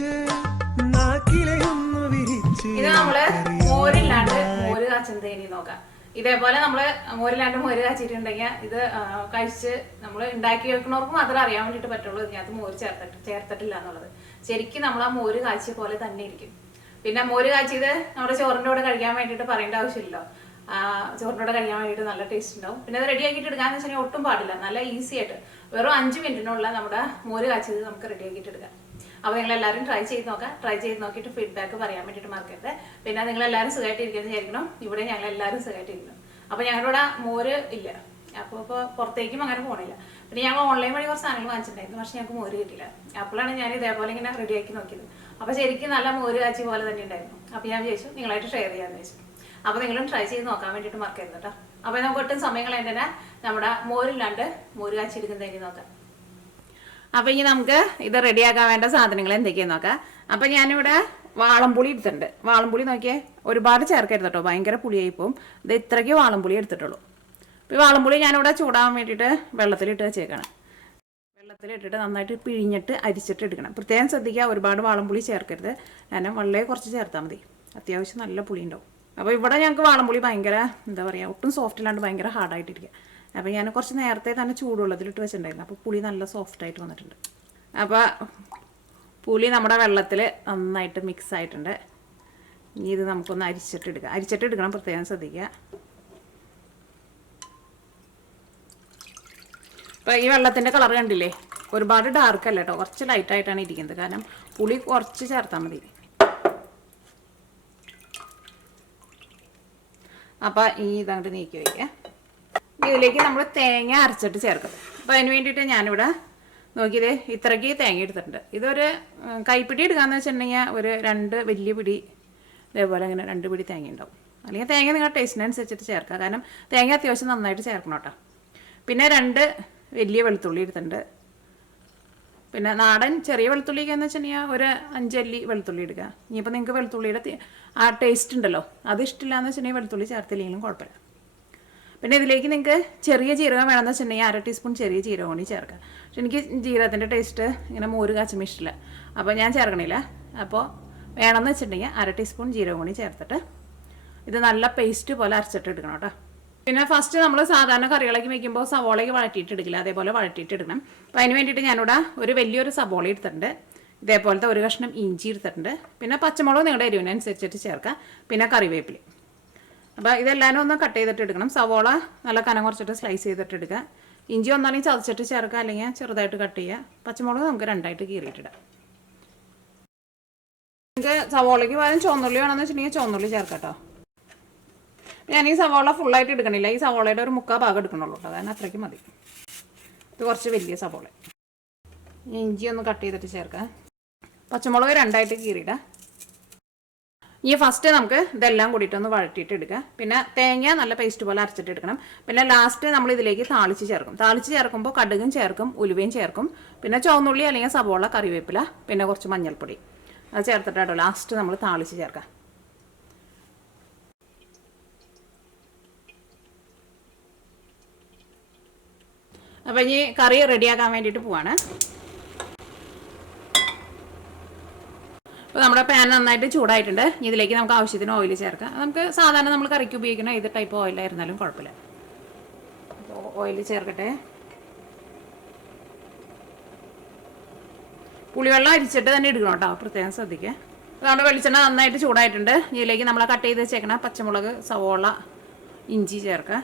ഇത് നമ്മള് മോരില്ലാണ്ട് മോര് കാച്ചുന്നത് ഇനി നോക്കാം. ഇതേപോലെ നമ്മള് മോരില്ലാണ്ട് മോര് കാച്ചിട്ടുണ്ടെങ്കിൽ ഇത് കഴിച്ച് നമ്മൾ ഉണ്ടാക്കി വെക്കുന്നവർക്ക് മാത്രമേ അറിയാൻ വേണ്ടിയിട്ട് പറ്റുള്ളൂ ഇതിനകത്ത് മോര് ചേർത്തിട്ടില്ല എന്നുള്ളത്. ശരിക്കും നമ്മൾ ആ മോര് കാച്ചിയ പോലെ തന്നെ ഇരിക്കും. പിന്നെ മോര് കാച്ചിയത് നമ്മുടെ ചോറിൻ്റെ കൂടെ കഴിക്കാൻ വേണ്ടിയിട്ട് പറയേണ്ട ആവശ്യമില്ലല്ലോ. ചോറിൻ്റെ കൂടെ കഴിക്കാൻ വേണ്ടിയിട്ട് നല്ല ടേസ്റ്റ് ഉണ്ടാവും. പിന്നെ അത് റെഡിയാക്കിയിട്ട് എടുക്കാന്ന് വെച്ചാൽ ഒട്ടും പാടില്ല, നല്ല ഈസി ആയിട്ട് വെറും 5 മിനിറ്റിനുള്ള നമ്മുടെ മോര് കാച്ചിയത് നമുക്ക് റെഡിയാക്കിയിട്ട് എടുക്കാം. അപ്പോൾ നിങ്ങളെല്ലാവരും ട്രൈ ചെയ്ത് നോക്കാം. ട്രൈ ചെയ്ത് നോക്കിയിട്ട് ഫീഡ്ബാക്ക് പറയാൻ വേണ്ടിയിട്ട് മറക്കരുത്. പിന്നെ നിങ്ങളെല്ലാവരും സുഖമായിട്ടിരിക്കുന്നത് വിചാരിക്കണം. ഇവിടെ ഞങ്ങളെല്ലാവരും സുഖമായിട്ടിരിക്കണം. അപ്പോൾ ഞങ്ങളിവിടെ മോര് ഇല്ല, അപ്പോൾ പുറത്തേക്കും അങ്ങനെ പോകണില്ല. പിന്നെ ഞങ്ങൾ ഓൺലൈൻ വഴി കുറച്ച് സാധനങ്ങൾ വാങ്ങിച്ചിട്ടുണ്ടായിരുന്നു, പക്ഷെ ഞങ്ങൾക്ക് മോര് കിട്ടില്ല. അപ്പോഴാണ് ഞാൻ ഇതേപോലെ ഇങ്ങനെ റെഡിയാക്കി നോക്കിയത്. അപ്പോൾ ശരിക്കും നല്ല മോര് കാച്ചി പോലെ തന്നെ ഉണ്ടായിരുന്നു. അപ്പോൾ ഞാൻ വിചാരിച്ചു നിങ്ങളായിട്ട് ഷെയർ ചെയ്യാമെന്ന് വെച്ചു. അപ്പോൾ നിങ്ങളും ട്രൈ ചെയ്ത് നോക്കാൻ വേണ്ടിയിട്ട് മറക്കരുത് കേട്ടോ. അപ്പോൾ നമുക്ക് ഒട്ടും സമയങ്ങൾ തന്നെ നമ്മുടെ മോരില്ലാണ്ട് മോര് കാച്ചി എടുക്കുന്നതിന് നോക്കാം. അപ്പോൾ ഇനി നമുക്ക് ഇത് റെഡിയാക്കാൻ വേണ്ട സാധനങ്ങൾ എന്തൊക്കെയാന്ന് നോക്കാം. അപ്പോൾ ഞാനിവിടെ വാളംപുളി എടുത്തിട്ടുണ്ട്. വാളംപുളി നോക്കിയേ, ഒരുപാട് ചേർക്കരുത് കേട്ടോ, ഭയങ്കര പുളിയായി പോകും. ഇത് ഇത്രയ്ക്ക് വാളംപുളി എടുത്തിട്ടുള്ളൂ. അപ്പോൾ ഈ വാളംപുളി ഞാനിവിടെ ചൂടാൻ വേണ്ടിയിട്ട് വെള്ളത്തിലിട്ട് വെച്ചേക്കണം. വെള്ളത്തിലിട്ടിട്ട് നന്നായിട്ട് പിഴിഞ്ഞിട്ട് അരിച്ചിട്ട് എടുക്കണം. പ്രത്യേകം ശ്രദ്ധിക്കുക, ഒരുപാട് വാളംപുളി ചേർക്കരുത്. കാരണം വളരെ കുറച്ച് ചേർത്താൽ മതി, അത്യാവശ്യം നല്ല പുളി ഉണ്ടാവും. അപ്പോൾ ഇവിടെ ഞങ്ങൾക്ക് വാളംപുളി ഭയങ്കര എന്താ പറയുക, ഒട്ടും സോഫ്റ്റ് ഇല്ലാണ്ട് ഭയങ്കര ഹാർഡായിട്ടിരിക്കുക. അപ്പോൾ ഞാൻ കുറച്ച് നേരത്തെ തന്നെ ചൂടുവെള്ളത്തിലിട്ട് വെച്ചിട്ടുണ്ടായിരുന്നു. അപ്പോൾ പുളി നല്ല സോഫ്റ്റായിട്ട് വന്നിട്ടുണ്ട്. അപ്പോൾ പുളി നമ്മുടെ വെള്ളത്തിൽ നന്നായിട്ട് മിക്സ് ആയിട്ടുണ്ട്. ഇനി ഇത് നമുക്കൊന്ന് അരിച്ചിട്ടെടുക്കണം, പ്രത്യേകം ശ്രദ്ധിക്കുക. അപ്പോൾ ഈ വെള്ളത്തിൻ്റെ കളർ കണ്ടില്ലേ, ഒരുപാട് ഡാർക്ക് അല്ല കേട്ടോ, കുറച്ച് ലൈറ്റായിട്ടാണ് ഇരിക്കുന്നത്. കാരണം പുളി കുറച്ച് ചേർത്താൽ മതി. അപ്പോൾ ഈ ഇതങ്ങോട്ട് നീക്കി വയ്ക്കുക. ഇതിലേക്ക് നമ്മൾ തേങ്ങ അരച്ചിട്ട് ചേർക്കും. അപ്പോൾ അതിന് വേണ്ടിയിട്ട് ഞാനിവിടെ നോക്കിയത് ഇത്രയ്ക്ക് തേങ്ങ എടുത്തിട്ടുണ്ട്. ഇതൊരു കൈപ്പിടി എടുക്കാമെന്ന് വെച്ചിട്ടുണ്ടെങ്കിൽ ഒരു 2 വലിയ പിടി ഇതേപോലെ ഇങ്ങനെ 2 പിടി തേങ്ങ ഉണ്ടാവും. അല്ലെങ്കിൽ തേങ്ങ നിങ്ങളുടെ ടേസ്റ്റിനനുസരിച്ചിട്ട് ചേർക്കുക. കാരണം തേങ്ങ അത്യാവശ്യം നന്നായിട്ട് ചേർക്കണം കേട്ടോ. പിന്നെ 2 വലിയ വെളുത്തുള്ളി എടുത്തിട്ടുണ്ട്. പിന്നെ നാടൻ ചെറിയ വെളുത്തുള്ളിക്ക് എന്ന് വെച്ചിട്ടുണ്ടെങ്കിൽ ഒരു 5 അല്ലി വെളുത്തുള്ളി എടുക്കുക. ഇനിയിപ്പോൾ നിങ്ങൾക്ക് വെളുത്തുള്ളിയുടെ ആ ടേസ്റ്റ് ഉണ്ടല്ലോ, അത് ഇഷ്ടമില്ല എന്ന് വെച്ചിട്ടുണ്ടെങ്കിൽ വെളുത്തുള്ളി ചേർത്തില്ലെങ്കിലും കുഴപ്പമില്ല. പിന്നെ ഇതിലേക്ക് നിങ്ങൾക്ക് ചെറിയ ജീരകം വേണമെന്ന് വെച്ചിട്ടുണ്ടെങ്കിൽ 1/2 ടീസ്പൂൺ ചെറിയ ജീരകം കൂടി ചേർക്കുക. പക്ഷെ എനിക്ക് ജീരകത്തിൻ്റെ ടേസ്റ്റ് ഇങ്ങനെ മോര് കാച്ചുമ്പോൾ ഇഷ്ടമില്ല, അപ്പോൾ ഞാൻ ചേർക്കണില്ല. അപ്പോൾ വേണമെന്ന് വെച്ചിട്ടുണ്ടെങ്കിൽ 1/2 ടീസ്പൂൺ ജീരകം കൂടി ചേർത്തിട്ട് ഇത് നല്ല പേസ്റ്റ് പോലെ അരച്ചിട്ട് എടുക്കണം കേട്ടോ. പിന്നെ ഫസ്റ്റ് നമ്മൾ സാധാരണ കറികളൊക്കെ വയ്ക്കുമ്പോൾ സവോളയ്ക്ക് വഴറ്റിയിട്ട് എടുക്കില്ല, അതേപോലെ വഴറ്റിയിട്ട് എടുക്കണം. അപ്പോൾ അതിന് വേണ്ടിയിട്ട് ഞാനിവിടെ ഒരു വലിയൊരു സവോള എടുത്തിട്ടുണ്ട്. ഇതേപോലത്തെ ഒരു കഷ്ണം ഇഞ്ചി എടുത്തിട്ടുണ്ട്. പിന്നെ പച്ചമുളക് നിങ്ങളുടെ എരിവിനനുസരിച്ചിട്ട് ചേർക്കുക. പിന്നെ കറിവേപ്പില. അപ്പോൾ ഇതെല്ലാവരും ഒന്ന് കട്ട് ചെയ്തിട്ട് എടുക്കണം. സവോള നല്ല കനം കുറച്ചിട്ട് സ്ലൈസ് ചെയ്തിട്ട് എടുക്കുക. ഇഞ്ചി ഒന്നാണെങ്കിൽ ചതച്ചിട്ട് ചേർക്കുക, അല്ലെങ്കിൽ ചെറുതായിട്ട് കട്ട് ചെയ്യുക. പച്ചമുളക് നമുക്ക് 2ആയിട്ട് കീറിയിട്ടിടാം. നിങ്ങൾക്ക് സവോളയ്ക്ക് പകരം ചുവന്നുള്ളി വേണമെന്ന് വെച്ചിട്ടുണ്ടെങ്കിൽ ചുവന്നുള്ളി ചേർക്കാം കേട്ടോ. ഞാൻ ഈ സവോള ഫുള്ളായിട്ട് എടുക്കണില്ല, ഈ സവോളയുടെ ഒരു 3/4 ഭാഗം എടുക്കണുള്ളൂ കേട്ടോ, അതാണ് അത്രയ്ക്ക് മതി. ഇത് കുറച്ച് വലിയ സവോള. ഇഞ്ചി ഒന്ന് കട്ട് ചെയ്തിട്ട് ചേർക്കാം. പച്ചമുളക് 2ആയിട്ട് കീറിയിടാം. ഈ ഫസ്റ്റ് നമുക്ക് ഇതെല്ലാം കൂടിയിട്ടൊന്ന് വഴറ്റിയിട്ട് എടുക്കുക. പിന്നെ തേങ്ങ നല്ല പേസ്റ്റ് പോലെ അരച്ചിട്ട് എടുക്കണം. പിന്നെ ലാസ്റ്റ് നമ്മൾ ഇതിലേക്ക് താളിച്ച് ചേർക്കും. താളിച്ച് ചേർക്കുമ്പോൾ കടുകും ചേർക്കും, ഉലുവയും ചേർക്കും. പിന്നെ ചുവന്നുള്ളി അല്ലെങ്കിൽ സവോള, കറിവേപ്പില, പിന്നെ കുറച്ച് മഞ്ഞൾപ്പൊടി അത് ചേർത്തിട്ടോ ലാസ്റ്റ് നമ്മൾ താളിച്ച് ചേർക്കാം. അപ്പോൾ ഇനി കറി റെഡിയാക്കാൻ വേണ്ടിയിട്ട് പോവാണ്. അപ്പോൾ നമ്മുടെ പാൻ നന്നായിട്ട് ചൂടായിട്ടുണ്ട്. ഇതിലേക്ക് നമുക്ക് ആവശ്യത്തിന് ഓയിൽ ചേർക്കാം. നമുക്ക് സാധാരണ നമ്മൾ കറിക്ക് ഉപയോഗിക്കുന്ന ഏത് ടൈപ്പ് ഓയിലായിരുന്നാലും കുഴപ്പമില്ല. അപ്പോൾ ഓയിൽ ചേർക്കട്ടെ. പുളിവെള്ളം അരിച്ചിട്ട് തന്നെ എടുക്കണം കേട്ടോ, പ്രത്യേകം ശ്രദ്ധിക്കുക. നമ്മുടെ വെളിച്ചെണ്ണ നന്നായിട്ട് ചൂടായിട്ടുണ്ട്. ഇതിലേക്ക് നമ്മൾ കട്ട് ചെയ്ത് വെച്ചേക്കണം പച്ചമുളക്, സവോള, ഇഞ്ചി ചേർക്കുക.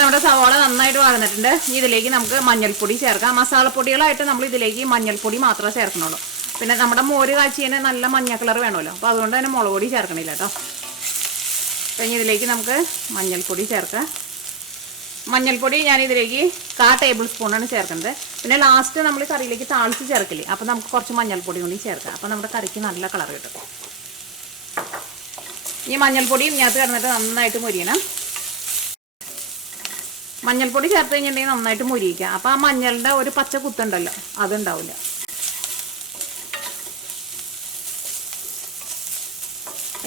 നമ്മുടെ സവോള നന്നായിട്ട് വഴന്നിട്ടുണ്ട്. ഇതിലേക്ക് നമുക്ക് മഞ്ഞൾപ്പൊടി ചേർക്കാം. മസാലപ്പൊടികളായിട്ട് നമ്മൾ ഇതിലേക്ക് മഞ്ഞൾപ്പൊടി മാത്രമേ ചേർക്കണുള്ളൂ. പിന്നെ നമ്മുടെ മോര് കാച്ചിയതിന് നല്ല മഞ്ഞ കളർ വേണമല്ലോ, അപ്പോൾ അതുകൊണ്ട് തന്നെ മുളക് പൊടി ചേർക്കണില്ല കേട്ടോ. പിന്നെ ഇതിലേക്ക് നമുക്ക് മഞ്ഞൾപ്പൊടി ചേർക്കാം. മഞ്ഞൾപ്പൊടി ഞാനിതിലേക്ക് 1/4 ടേബിൾ സ്പൂണാണ് ചേർക്കുന്നത്. പിന്നെ ലാസ്റ്റ് നമ്മൾ കറിയിലേക്ക് താളിച്ച് ചേർക്കില്ലേ, അപ്പോൾ നമുക്ക് കുറച്ച് മഞ്ഞൾപ്പൊടി കൂടി ചേർക്കാം. അപ്പോൾ നമ്മുടെ കറിക്ക് നല്ല കളർ കിട്ടും. ഈ മഞ്ഞൾപ്പൊടി ഇതിനകത്ത് കിടന്നിട്ട് നന്നായിട്ട് മുരിയണം. മഞ്ഞൾപ്പൊടി ചേർത്ത് കഴിഞ്ഞിട്ടുണ്ടെങ്കിൽ നന്നായിട്ട് മുരിയിക്കുക. അപ്പോൾ ആ മഞ്ഞളുടെ ഒരു പച്ച കുത്തുണ്ടല്ലോ, അതുണ്ടാവില്ല.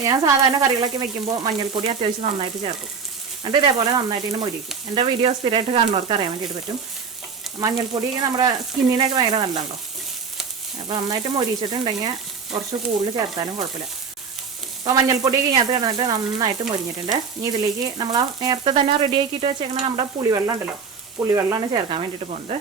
ഞാൻ സാധാരണ കറികളൊക്കെ വെക്കുമ്പോൾ മഞ്ഞൾപ്പൊടി അത്യാവശ്യം നന്നായിട്ട് ചേർക്കും. എന്നിട്ട് ഇതേപോലെ നന്നായിട്ട് ഇങ്ങനെ മൊരിക്കും. എൻ്റെ വീഡിയോ സ്ഥിരമായിട്ട് കാണുന്നവർക്ക് അറിയാൻ വേണ്ടിയിട്ട് പറ്റും. മഞ്ഞൾപ്പൊടി നമ്മുടെ സ്കിന്നിനൊക്കെ ഭയങ്കര നല്ലതാണല്ലോ. അപ്പോൾ നന്നായിട്ട് മൊരിച്ചിട്ടുണ്ടെങ്കിൽ കുറച്ച് കൂടുതൽ ചേർത്താലും കുഴപ്പമില്ല. അപ്പോൾ മഞ്ഞൾപ്പൊടിയൊക്കെ ഇതിനകത്ത് കിടന്നിട്ട് നന്നായിട്ട് മൊരിഞ്ഞിട്ടുണ്ട്. ഇനി ഇതിലേക്ക് നമ്മൾ നേരത്തെ തന്നെ റെഡി ആക്കിയിട്ട് വെച്ചേക്കുന്ന നമ്മുടെ പുളിവെള്ളം ഉണ്ടല്ലോ, പുളിവെള്ളമാണ് ചേർക്കാൻ വേണ്ടിയിട്ട് പോകുന്നത്.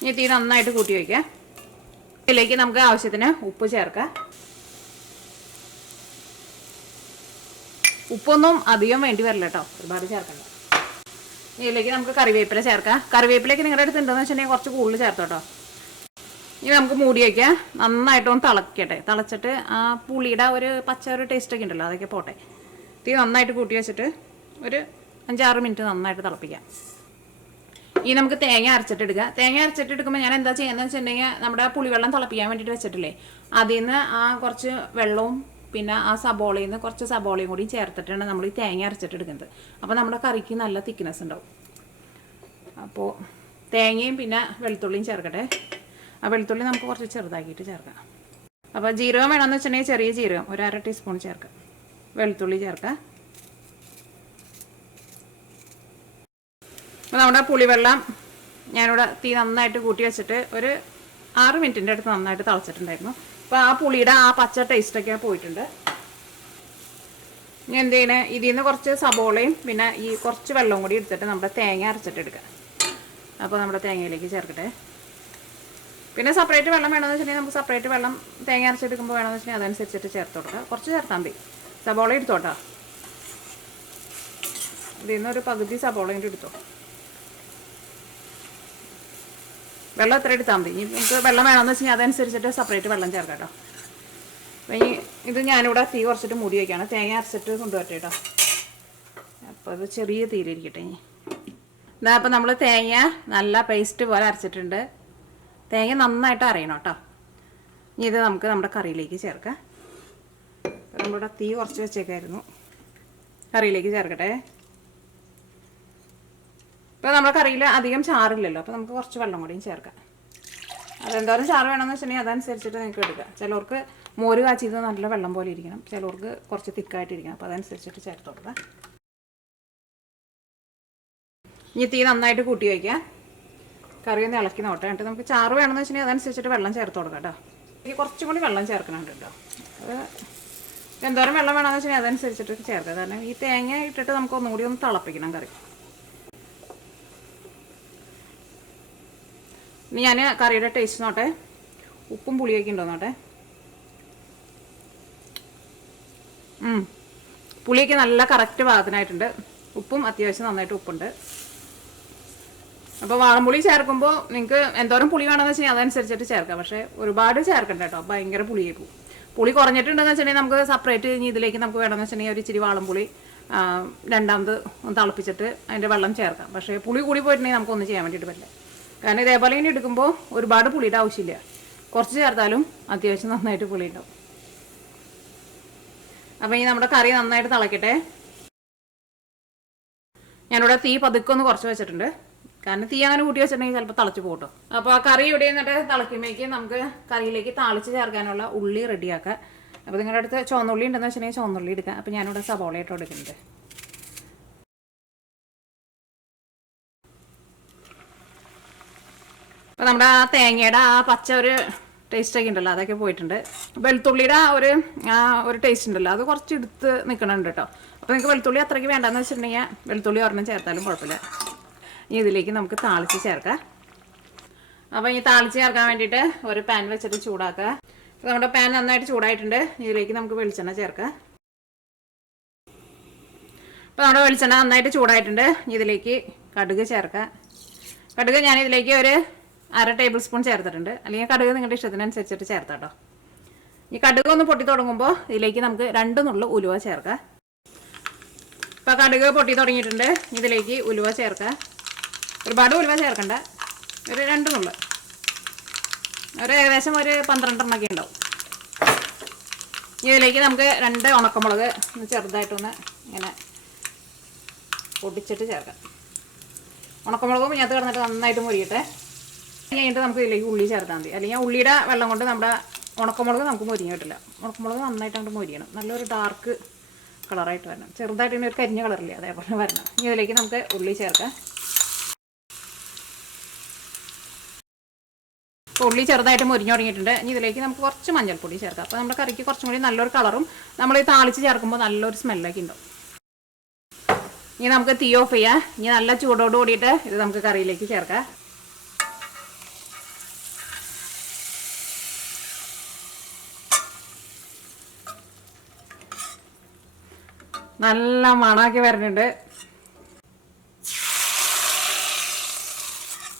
ഇനി തീ നന്നായിട്ട് കൂട്ടി വയ്ക്കുക. ഇതിലേക്ക് നമുക്ക് ആവശ്യത്തിന് ഉപ്പ് ചേർക്കാം. ഉപ്പൊന്നും അധികം വേണ്ടി വരില്ല കേട്ടോ, ഒരുപാട് ചേർക്കണ്ട. ഇതിലേക്ക് നമുക്ക് കറിവേപ്പില ചേർക്കാം. കറിവേപ്പിലേക്ക് നിങ്ങളുടെ അടുത്ത് ഉണ്ടെന്ന് വെച്ചിട്ടുണ്ടെങ്കിൽ കുറച്ച് കൂടുതൽ ചേർത്തോട്ടോ. ഇനി നമുക്ക് മൂടി വയ്ക്കാം. നന്നായിട്ടൊന്ന് തിളക്കട്ടെ. തിളച്ചിട്ട് ആ പുളിയുടെ ഒരു പച്ച ഒരു ടേസ്റ്റൊക്കെ ഉണ്ടല്ലോ, അതൊക്കെ പോട്ടെ. തീ നന്നായിട്ട് കൂട്ടി വെച്ചിട്ട് ഒരു 5-6 മിനിറ്റ് നന്നായിട്ട് തിളപ്പിക്കാം. ഈ നമുക്ക് തേങ്ങ അരച്ചിട്ടെടുക്കുക. തേങ്ങ അരച്ചിട്ടെടുക്കുമ്പോൾ ഞാൻ എന്താ ചെയ്യുന്നത് വെച്ചിട്ടുണ്ടെങ്കിൽ നമ്മുടെ പുളിവെള്ളം തിളപ്പിക്കാൻ വേണ്ടിയിട്ട് വെച്ചിട്ടില്ലേ, അതിൽ നിന്ന് ആ കുറച്ച് വെള്ളവും പിന്നെ ആ സബോളയിൽ നിന്ന് കുറച്ച് സബോളയും കൂടി ചേർത്തിട്ടാണ് നമ്മൾ ഈ തേങ്ങ അരച്ചിട്ടെടുക്കുന്നത്. അപ്പോൾ നമ്മുടെ കറിക്ക് നല്ല തിക്നെസ് ഉണ്ടാവും. അപ്പോൾ തേങ്ങയും പിന്നെ വെളുത്തുള്ളിയും ചേർക്കട്ടെ. ആ വെളുത്തുള്ളി നമുക്ക് കുറച്ച് ചെറുതാക്കിയിട്ട് ചേർക്കാം. അപ്പോൾ ജീരകം വേണമെന്ന് വെച്ചിട്ടുണ്ടെങ്കിൽ ചെറിയ ജീരകം ഒരു 1/2 ടീസ്പൂൺ ചേർക്കാം. വെളുത്തുള്ളി ചേർക്കാം. അപ്പോൾ നമ്മുടെ പുളിവെള്ളം ഞാനിവിടെ തീ നന്നായിട്ട് കൂട്ടി വെച്ചിട്ട് ഒരു 6 മിനിറ്റിൻ്റെ അടുത്ത് നന്നായിട്ട് തിളച്ചിട്ടുണ്ടായിരുന്നു. അപ്പോൾ ആ പുളിയുടെ ആ പച്ച ടേസ്റ്റൊക്കെ പോയിട്ടുണ്ട്. ഇനി എന്ത് ചെയ്യണേ, ഇതിൽ നിന്ന് കുറച്ച് സബോളയും പിന്നെ ഈ കുറച്ച് വെള്ളവും കൂടി എടുത്തിട്ട് നമ്മുടെ തേങ്ങ അരച്ചിട്ടെടുക്കുക. അപ്പോൾ നമ്മുടെ തേങ്ങയിലേക്ക് ചേർക്കട്ടെ. പിന്നെ സെപ്പറേറ്റ് വെള്ളം വേണമെന്ന് വെച്ചിട്ടുണ്ടെങ്കിൽ നമുക്ക് സെപ്പറേറ്റ് വെള്ളം തേങ്ങ അരച്ചെടുക്കുമ്പോൾ വേണമെന്ന് വെച്ചിട്ടുണ്ടെങ്കിൽ അതനുസരിച്ചിട്ട് ചേർത്ത് കൊടുക്കുക. കുറച്ച് ചേർത്താൽ മതി. സബോള എടുത്തോട്ടോ, ഇതിൽ നിന്നൊരു പകുതി സബോള എടുത്തോ. വെള്ളം എത്ര എടുത്താൽ മതി. ഇനി നിങ്ങൾക്ക് വെള്ളം വേണമെന്ന് വെച്ചാൽ അതനുസരിച്ചിട്ട് സെപ്പറേറ്റ് വെള്ളം ചേർക്കാം കേട്ടോ. അപ്പോൾ ഇത് ഞാനിവിടെ തീ കുറച്ചിട്ട് മൂടി വയ്ക്കുകയാണ്. തേങ്ങ അരച്ചിട്ട് കൊണ്ടുവരട്ടെ കേട്ടോ. അപ്പോൾ അത് ചെറിയ തീയിലിരിക്കട്ടെ. ഇതാ അപ്പോൾ നമ്മൾ തേങ്ങ നല്ല പേസ്റ്റ് പോലെ അരച്ചിട്ടുണ്ട്. തേങ്ങ നന്നായിട്ട് അരയണം കേട്ടോ. ഇനി ഇത് നമുക്ക് നമ്മുടെ കറിയിലേക്ക് ചേർക്കാം. അപ്പോൾ നമ്മളിവിടെ തീ കുറച്ച് വെച്ചേക്കായിരുന്നു. കറിയിലേക്ക് ചേർക്കട്ടെ. ഇപ്പോൾ നമ്മുടെ കറിയിൽ അധികം ചാറില്ലല്ലോ, അപ്പോൾ നമുക്ക് കുറച്ച് വെള്ളം കൂടിയും ചേർക്കാം. അതെന്തോരം ചാറ് വേണമെന്ന് വെച്ചിട്ടുണ്ടെങ്കിൽ അതനുസരിച്ചിട്ട് നിങ്ങൾക്ക് എടുക്കാം. ചിലർക്ക് മോര് കാച്ചിയത് നല്ല വെള്ളം പോലെ ഇരിക്കണം, ചിലർക്ക് കുറച്ച് തിക്കായിട്ടിരിക്കണം. അപ്പോൾ അതനുസരിച്ചിട്ട് ചേർത്ത് കൊടുക്കുക. ഇനി തീ നന്നായിട്ട് കൂട്ടി വയ്ക്കുക. കറി ഒന്ന് ഇളക്കി നോട്ടെ. എന്നിട്ട് നമുക്ക് ചാറ് വേണമെന്ന് വെച്ചിട്ടുണ്ടെങ്കിൽ അതനുസരിച്ചിട്ട് വെള്ളം ചേർത്ത് കൊടുക്കാം കേട്ടോ. എനിക്ക് കുറച്ചും കൂടി വെള്ളം ചേർക്കണുണ്ട് കേട്ടോ. അത് എന്തോരം വെള്ളം വേണമെന്ന് വെച്ചിട്ടുണ്ടെങ്കിൽ അതനുസരിച്ചിട്ട് ചേർക്കുക. കാരണം ഈ തേങ്ങ ഇട്ടിട്ട് നമുക്ക് ഒന്നും കൂടി ഒന്ന് തിളപ്പിക്കണം കറി. ഇനി ഞാൻ കറിയുടെ ടേസ്റ്റ് നോട്ടെ, ഉപ്പും പുളിയൊക്കെ ഉണ്ടോ നോട്ടെ. പുളിയൊക്കെ നല്ല കറക്റ്റ് പാകത്തിനായിട്ടുണ്ട്. ഉപ്പും അത്യാവശ്യം നന്നായിട്ട് ഉപ്പുണ്ട്. അപ്പോൾ വാളംപുളി ചേർക്കുമ്പോൾ നിങ്ങൾക്ക് എന്തോരം പുളി വേണമെന്ന് വെച്ചിട്ടുണ്ടെങ്കിൽ അതനുസരിച്ചിട്ട് ചേർക്കാം. പക്ഷേ ഒരുപാട് ചേർക്കണ്ട കേട്ടോ, ഭയങ്കര പുളിയായി പോകും. പുളി കുറഞ്ഞിട്ടുണ്ടെന്ന് വെച്ചിട്ടുണ്ടെങ്കിൽ നമുക്ക് സെപ്പറേറ്റ് ഇനി ഇതിലേക്ക് നമുക്ക് വേണമെന്ന് വെച്ചിട്ടുണ്ടെങ്കിൽ ഒരു ഇച്ചിരി വാളംപുളി രണ്ടാമത് ഒന്ന് തിളപ്പിച്ചിട്ട് അതിൻ്റെ വെള്ളം ചേർക്കാം. പക്ഷേ പുളി കൂടി പോയിട്ടുണ്ടെങ്കിൽ നമുക്കൊന്നും ചെയ്യാൻ വേണ്ടിയിട്ട് പറ്റില്ല. കാരണം ഇതേപോലെ ഇങ്ങനെ എടുക്കുമ്പോൾ ഒരുപാട് പുളിയുടെ ആവശ്യമില്ല. കുറച്ച് ചേർത്താലും അത്യാവശ്യം നന്നായിട്ട് പുളി ഉണ്ടാവും. അപ്പോൾ ഈ നമ്മുടെ കറി നന്നായിട്ട് തിളക്കട്ടെ. ഞാനിവിടെ തീ പതുക്കെ ഒന്ന് കുറച്ച് വെച്ചിട്ടുണ്ട്. കാരണം തീ അങ്ങനെ കൂട്ടി വെച്ചിട്ടുണ്ടെങ്കിൽ ചിലപ്പോൾ തിളച്ച് പോകട്ടോ. അപ്പോൾ ആ കറി ഇവിടെ നിന്നിട്ട് തിളക്കുമ്പോഴേക്ക് നമുക്ക് കറിയിലേക്ക് താളിച്ച് ചേർക്കാനുള്ള ഉള്ളി റെഡിയാക്കാം. അപ്പോൾ നിങ്ങളുടെ അടുത്ത് ചുവന്നുള്ളി ഉണ്ടെന്ന് വെച്ചിട്ടുണ്ടെങ്കിൽ ചുവന്നുള്ളി എടുക്കാം. അപ്പോൾ ഞാനിവിടെ സബോളയായിട്ട് എടുക്കുന്നുണ്ട്. അപ്പോൾ നമ്മുടെ ആ തേങ്ങയുടെ ആ പച്ച ഒരു ടേസ്റ്റൊക്കെ ഉണ്ടല്ലോ, അതൊക്കെ പോയിട്ടുണ്ട്. വെളുത്തുള്ളിയുടെ ഒരു ടേസ്റ്റ് ഉണ്ടല്ലോ, അത് കുറച്ച് എടുത്ത് നിൽക്കണുണ്ട് കേട്ടോ. അപ്പോൾ നിങ്ങൾക്ക് വെളുത്തുള്ളി അത്രയ്ക്ക് വേണ്ടെന്ന് വെച്ചിട്ടുണ്ടെങ്കിൽ വെളുത്തുള്ളി ഒരെണ്ണം ചേർത്താലും കുഴപ്പമില്ല. ഇനി ഇതിലേക്ക് നമുക്ക് താളിച്ച് ചേർക്കാം. അപ്പോൾ ഈ താളിച്ച് ചേർക്കാൻ വേണ്ടിയിട്ട് ഒരു പാൻ വെച്ചിട്ട് ചൂടാക്കുക. അപ്പോൾ നമ്മുടെ പാൻ നന്നായിട്ട് ചൂടായിട്ടുണ്ട്. ഇതിലേക്ക് നമുക്ക് വെളിച്ചെണ്ണ ചേർക്കാം. അപ്പോൾ നമ്മുടെ വെളിച്ചെണ്ണ നന്നായിട്ട് ചൂടായിട്ടുണ്ട്. ഇതിലേക്ക് കടുക് ചേർക്കാം. കടുക് ഞാനിതിലേക്ക് ഒരു 1/2 ടേബിൾ സ്പൂൺ ചേർത്തിട്ടുണ്ട്. അല്ലെങ്കിൽ കടുക് നിങ്ങളുടെ ഇഷ്ടത്തിനനുസരിച്ചിട്ട് ചേർത്താം കേട്ടോ. ഈ കടുക് ഒന്ന് പൊട്ടി തുടങ്ങുമ്പോൾ ഇതിലേക്ക് നമുക്ക് 2 നുള്ളു ഉലുവ ചേർക്കാം. ഇപ്പോൾ കടുക് പൊട്ടി തുടങ്ങിയിട്ടുണ്ട്. ഇതിലേക്ക് ഉലുവ ചേർക്കാം. ഒരുപാട് ഉലുവ ചേർക്കണ്ട, ഒരു 2 നുള്ളു, ഏകദേശം ഒരു 12 എണ്ണമൊക്കെ ഉണ്ടാവും. ഇതിലേക്ക് നമുക്ക് 2 ഉണക്കമുളക് ചെറുതായിട്ടൊന്ന് ഇങ്ങനെ പൊടിച്ചിട്ട് ചേർക്കാം. ഉണക്കമുളകും ഇതിനകത്ത് കിടന്നിട്ട് നന്നായിട്ട് മുരിയട്ടെ. കഴിഞ്ഞിട്ട് നമുക്ക് ഇതിലേക്ക് ഉള്ളി ചേർത്താൽ മതി. അല്ലെങ്കിൽ ഉള്ളിയുടെ വെള്ളം കൊണ്ട് നമ്മുടെ ഉണക്കമുളക് നമുക്ക് മുരിഞ്ഞ് കിട്ടില്ല. ഉണക്കമുളക് നന്നായിട്ട് അങ്ങോട്ട് മുരിയണം. നല്ലൊരു ഡാർക്ക് കളറായിട്ട് വരണം. ചെറുതായിട്ട് ഇങ്ങനെ ഒരു കരിഞ്ഞ കളറില്ലേ അതേപോലെ വരണം. ഇനി ഇതിലേക്ക് നമുക്ക് ഉള്ളി ചേർക്കാം. ഉള്ളി ചെറുതായിട്ട് മുരിഞ്ഞ് തുടങ്ങിയിട്ടുണ്ട്. ഇനി ഇതിലേക്ക് നമുക്ക് കുറച്ച് മഞ്ഞൾപ്പൊടി ചേർക്കാം. അപ്പോൾ നമ്മുടെ കറിക്ക് കുറച്ചും കൂടി നല്ലൊരു കളറും നമ്മൾ ഈ താളിച്ച് ചേർക്കുമ്പോൾ നല്ലൊരു സ്മെല്ലൊക്കെ ഉണ്ടാവും. ഇനി നമുക്ക് തീ ഓഫ് ചെയ്യാം. ഇനി നല്ല ചൂടോട് കൂടിയിട്ട് ഇത് നമുക്ക് കറിയിലേക്ക് ചേർക്കാം. നല്ല മണമൊക്കെ വരുന്നുണ്ട്.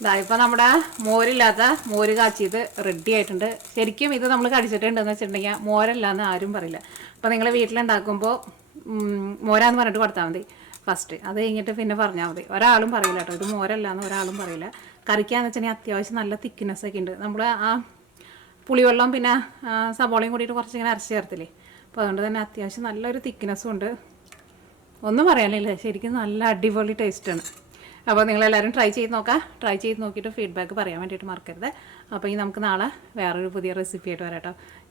ഇതായിപ്പോൾ നമ്മുടെ മോരില്ലാത്ത മോര് കാച്ചിയത് റെഡി ആയിട്ടുണ്ട്. ശരിക്കും ഇത് നമ്മൾ കഴിച്ചിട്ടുണ്ടെന്ന് വെച്ചിട്ടുണ്ടെങ്കിൽ മോരല്ലാന്ന് ആരും പറയില്ല. അപ്പോൾ നിങ്ങൾ വീട്ടിലുണ്ടാക്കുമ്പോൾ മോരാന്ന് പറഞ്ഞിട്ട് കൊടുത്താൽ മതി ഫസ്റ്റ്. അത് കഴിഞ്ഞിട്ട് പിന്നെ പറഞ്ഞാൽ മതി. ഒരാളും പറയില്ല കേട്ടോ ഇത് മോരല്ലാന്ന് ഒരാളും പറയില്ല. കറിക്കാന്ന് വെച്ചിട്ടുണ്ടെങ്കിൽ അത്യാവശ്യം നല്ല തിക്നെസ്സൊക്കെ ഉണ്ട്. നമ്മൾ ആ പുളിവെള്ളം പിന്നെ സബോളയും കൂടിയിട്ട് കുറച്ചിങ്ങനെ അരച്ച് ചേർത്തില്ലേ. അപ്പോൾ അതുകൊണ്ട് തന്നെ അത്യാവശ്യം നല്ലൊരു തിക്നെസ്സും ഉണ്ട്. ഒന്നും പറയാനില്ല, ശരിക്കും നല്ല അടിപൊളി ടേസ്റ്റാണ്. അപ്പോൾ നിങ്ങളെല്ലാവരും ട്രൈ ചെയ്ത് നോക്കാം. ട്രൈ ചെയ്ത് നോക്കിയിട്ട് ഫീഡ്ബാക്ക് പറയാൻ വേണ്ടിയിട്ട് മറക്കരുത്. അപ്പോൾ ഈ നമുക്ക് നാളെ വേറൊരു പുതിയ റെസിപ്പി ആയിട്ട് വരാം കേട്ടോ.